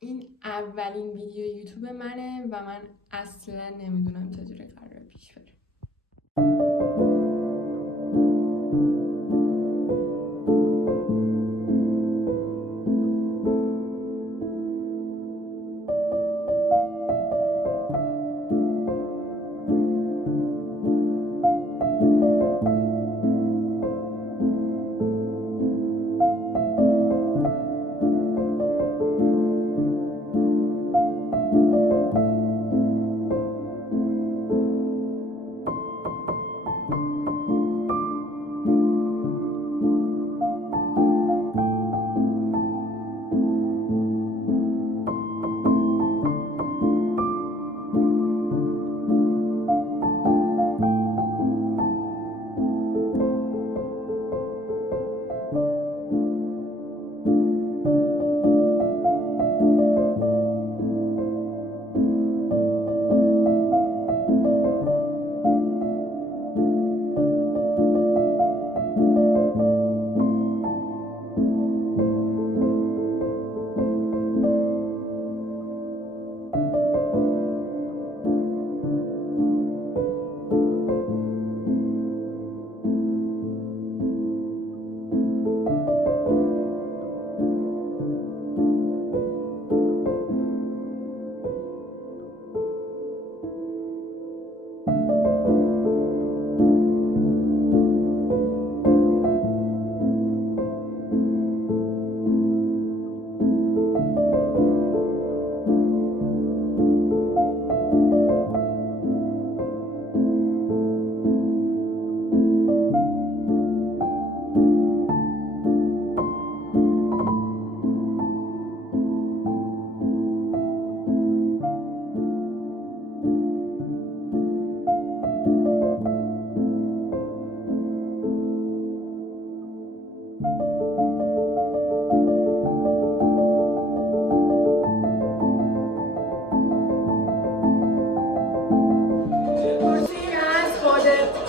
این اولین ویدیو یوتیوب منه و من اصلا نمیدونم چجوری قراره پیش بره.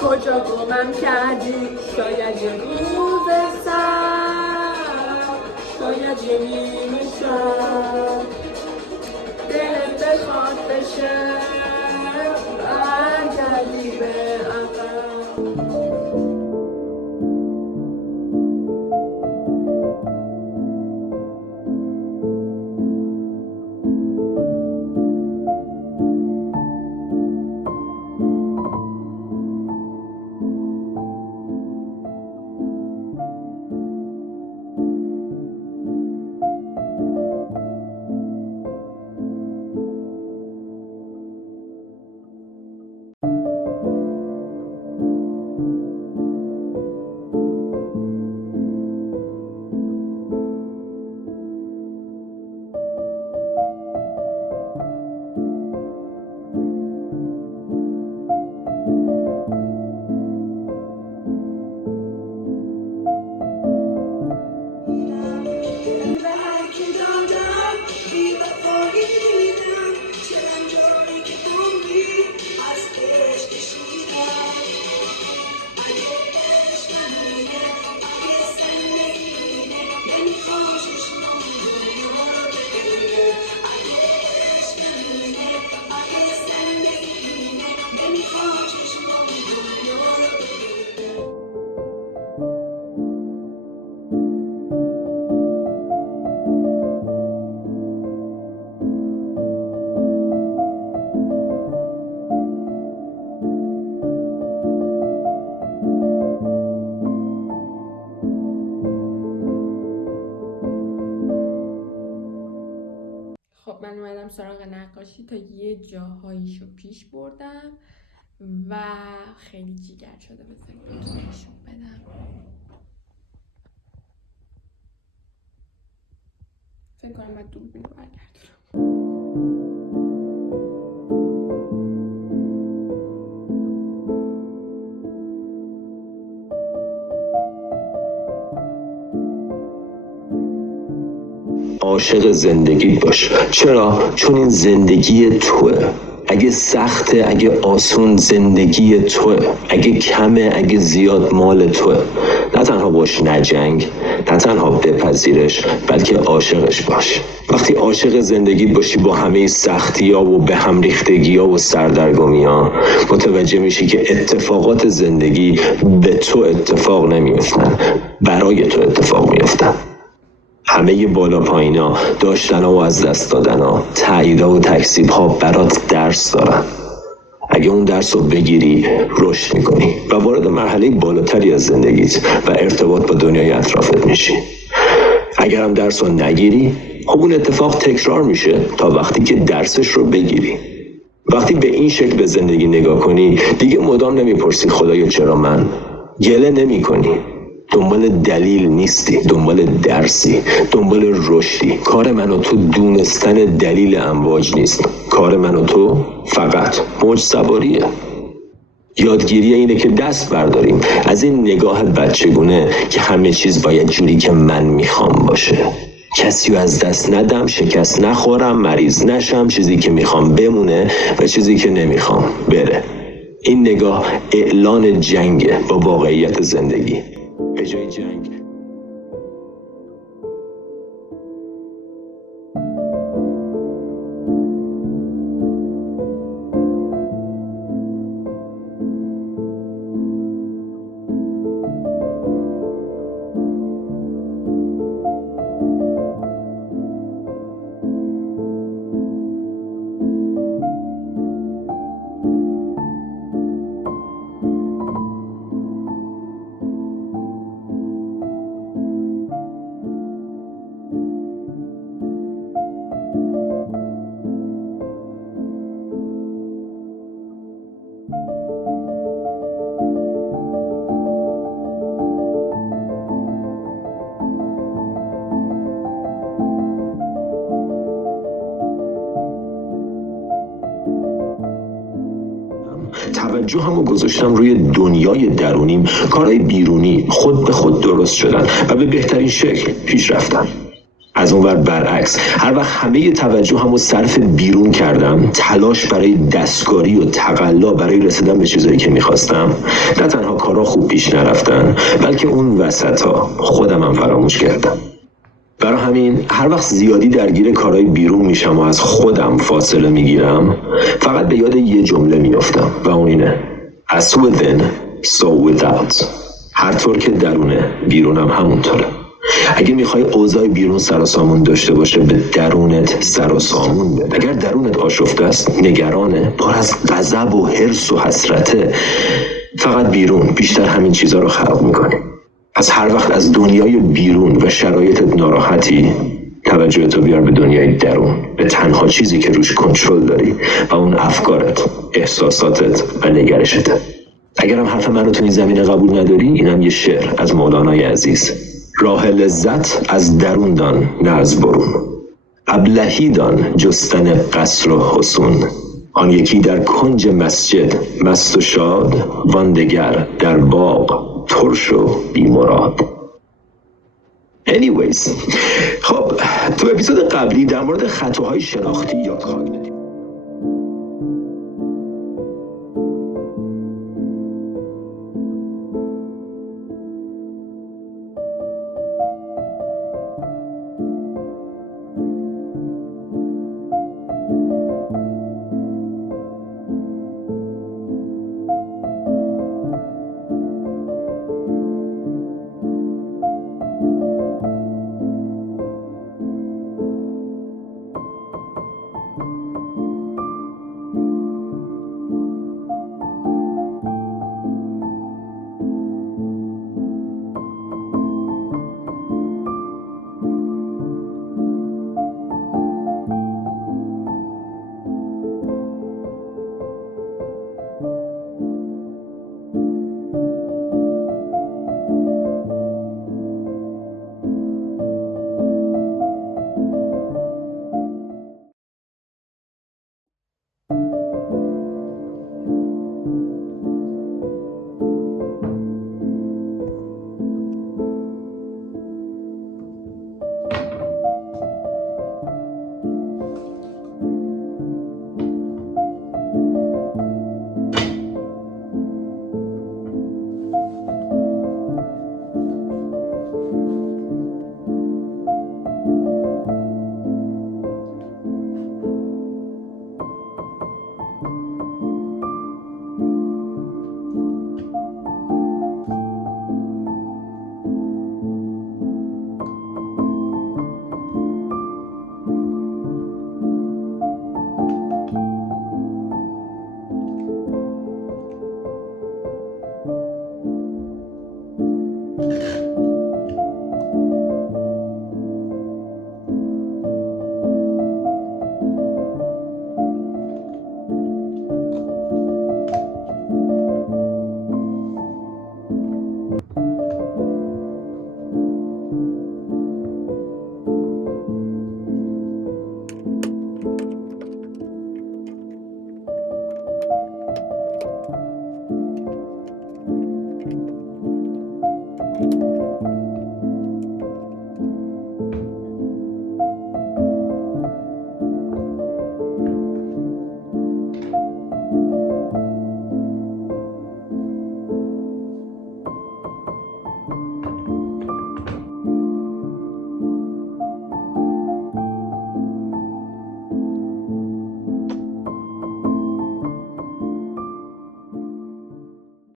کجا گمم کردی؟ شاید یه روز سر، شاید یه نیمه شب دلت بخواد بشه برگردی به عقب. خب من اومدم سراغ نقاشی تا یه جاهاییشو پیش بردم و خیلی جیگر شده بذارید نشون بدم. فکر کنم باید دوربین رو برگردونم. عاشق زندگیت باش. چرا؟ چون این زندگی توه. اگه سخته، اگه آسون، زندگی توه. اگه کمه، اگه زیاد، مال توه. نه تنها باش نجنگ، نه تنها بپذیرش، بلکه عاشقش باش. وقتی عاشق زندگی باشی، با همه سختی‌ها و به هم ریختگی‌ها و سردرگمی‌ها، متوجه میشی که اتفاقات زندگی به تو اتفاق نمیفتن، برای تو اتفاق میفتن. همه بالا پایینا، داشتن‌ها و از دست دادن‌ها، تاییدها و تکذیب‌ها برات درس دارن. اگه اون درس رو بگیری، رشد میکنی و وارد مرحله بالاتری از زندگیت و ارتباط با دنیای اطرافت میشی. اگر هم درس رو نگیری، خب اون اتفاق تکرار میشه تا وقتی که درسش رو بگیری. وقتی به این شکل به زندگی نگاه کنی، دیگه مدام نمیپرسی خدایا چرا من؟ گله نمی کنی. دنبال دلیل نیستی، دنبال درسی، دنبال رشدی. کار من و تو دونستن دلیل امواج نیست. کار من و تو فقط موج سواریه. یادگیری اینه که دست برداریم از این نگاه بچگونه که همه چیز باید جوری که من میخوام باشه. کسی رو از دست ندم، شکست نخورم، مریض نشم، چیزی که میخوام بمونه و چیزی که نمیخوام بره. این نگاه اعلان جنگه با واقعیت زندگی. به جای جنگ توجهمو گذاشتم روی دنیای درونیم. کارهای بیرونی خود به خود درست شدن و به بهترین شکل پیش رفتن. از اونور برعکس، هر وقت همه توجهمو صرف بیرون کردم، تلاش برای دستکاری و تقلا برای رسیدن به چیزایی که میخواستم، نه تنها کارها خوب پیش نرفتن، بلکه اون وسطا خودم هم فراموش کردم. برای همین هر وقت زیادی درگیر کارهای بیرون میشم و از خودم فاصله میگیرم، فقط به یاد یه جمله میافتم و اون اینه: As within, so without. هر طور که درونه، بیرونم همونطوره. اگه میخوای اوضاع بیرون سر و سامون داشته باشه، به درونت سر و سامون بده. اگر درونت آشفته است، نگرانه، پر از غضب و حرص و حسرته، فقط بیرون بیشتر همین چیزا رو خلق میکنی. از هر وقت از دنیای بیرون و شرایطت ناراحتی، توجهتو بیار به دنیای درون، به تنها چیزی که روش کنترل داری و اون افکارت، احساساتت و نگرشته. اگرم حرف منو تو این زمینه قبول نداری، اینم یه شعر از مولانای عزیز: راه لذت از درون دان نه از برون، ابلهی دان جستن قصر و حصون. آن یکی در کنج مسجد مست و شاد، وان دگر در باغ ترش و بی‌مراد. anyways، خب تو اپیزود قبلی در مورد خطاهای شناختی یا کاگنیتیو